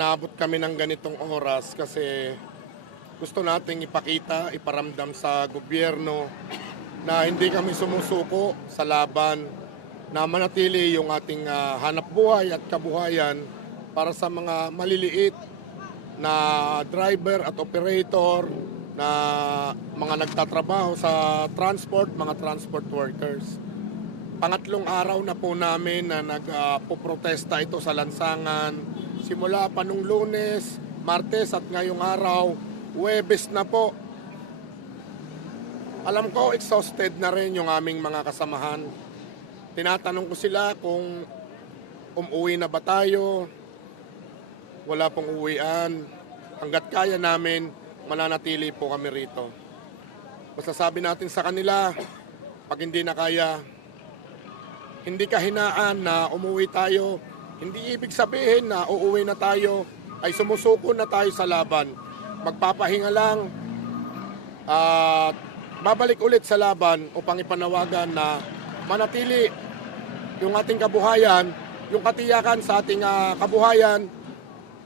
naabot kami ng ganitong oras kasi gusto nating ipakita, iparamdam sa gobyerno na hindi kami sumusuko sa laban na manatili yung ating ah, hanap buhay at kabuhayan para sa mga maliliit na driver at operator na mga nagtatrabaho sa transport, mga transport workers. Pangatlong araw na po namin na nagpoprotesta ito sa lansangan. Simula pa nung lunes, martes at ngayong araw, Huwebes na po. Alam ko, exhausted na rin yung aming mga kasamahan. Tinatanong ko sila kung umuwi na ba tayo. Wala pong uwian. Hanggat kaya namin, mananatili po kami rito. Masasabi natin sa kanila, pag hindi na kaya, hindi kahinaan na umuwi tayo. Hindi ibig sabihin na uuwi na tayo ay sumusuko na tayo sa laban. Magpapahinga lang at babalik ulit sa laban upang ipanawagan na manatili yung ating kabuhayan, yung katiyakan sa ating ah, kabuhayan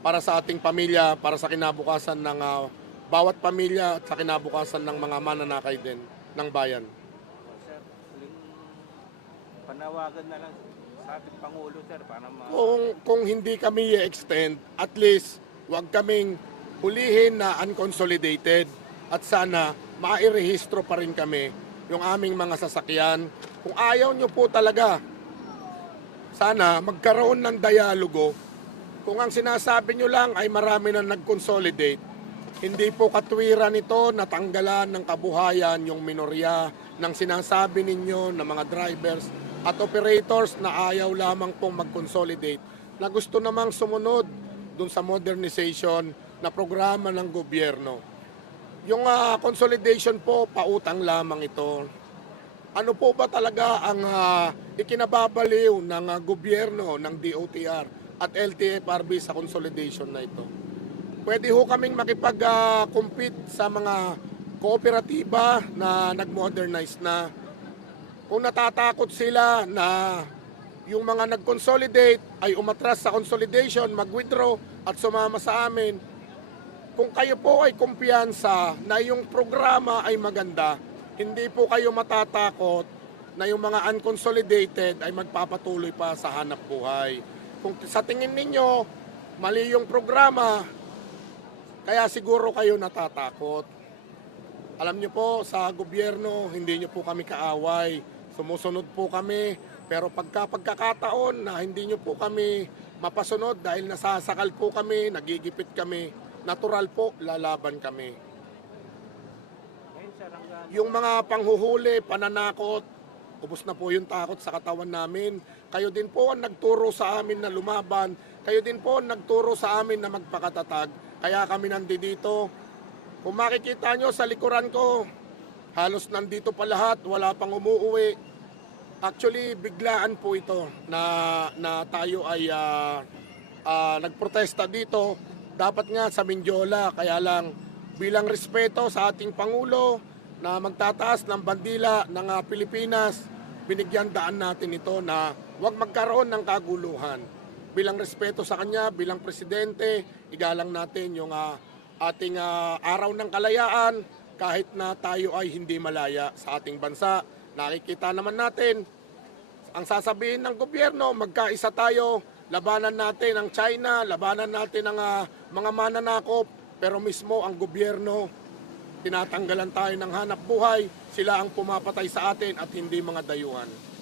para sa ating pamilya, para sa kinabukasan ng ah, bawat pamilya at sa kinabukasan ng mga mananakay din ng bayan. Sir, panawagan na lang sa ating Pangulo, sir, para ma... kung, kung hindi kami i-extend, at least wag kaming hulihin na unconsolidated at sana mairehistro pa rin kami yung aming mga sasakyan. Kung ayaw nyo po talaga, sana magkaroon ng dialogo. Kung ang sinasabi nyo lang ay marami na nag-consolidate, hindi po katwiran ito natanggalan ng kabuhayan yung minorya ng sinasabi ninyo ng mga drivers at operators na ayaw lamang pong mag-consolidate na gusto namang sumunod dun sa modernization na programa ng gobyerno. Yung ah, consolidation po, pautang lamang ito. Ano po ba talaga ang ah, ikinababaliw ng ah, gobyerno, ng DOTR at LTFRB sa consolidation na ito? Pwede ho kaming makipag-compete sa mga kooperatiba na nag-modernize na. Kung natatakot sila na yung mga nag-consolidate ay umatras sa consolidation, mag-withdraw at sumama sa amin, kung kayo po ay kumpiyansa na yung programa ay maganda, hindi po kayo matatakot na yung mga unconsolidated ay magpapatuloy pa sa hanap buhay. Kung sa tingin ninyo, mali yung programa, kaya siguro kayo natatakot. Alam niyo po, sa gobyerno, hindi niyo po kami kaaway. Sumusunod po kami. Pero pagka pagkakataon na hindi niyo po kami mapasunod dahil nasasakal po kami, nagigipit kami, natural po, lalaban kami. Yung mga panghuhuli, pananakot, ubos na po yung takot sa katawan namin. Kayo din po ang nagturo sa amin na lumaban. Kayo din po ang nagturo sa amin na magpakatatag. Kaya kami nandito. Kung makikita nyo sa likuran ko, halos nandito pa lahat, wala pang umuuwi. Actually, biglaan po ito na, na tayo ay ah, ah, nagprotesta dito. Dapat nga sa Mindiola, kaya lang bilang respeto sa ating Pangulo na magtataas ng bandila ng ah, Pilipinas, binigyan daan natin ito na huwag magkaroon ng kaguluhan. Bilang respeto sa kanya, bilang presidente, igalang natin yung ah, ating ah, araw ng kalayaan kahit na tayo ay hindi malaya sa ating bansa. Nakikita naman natin, ang sasabihin ng gobyerno, magkaisa tayo, labanan natin ang China, labanan natin ang ah, mga mananakop, pero mismo ang gobyerno, tinatanggalan tayo ng hanap buhay, sila ang pumapatay sa atin at hindi mga dayuhan.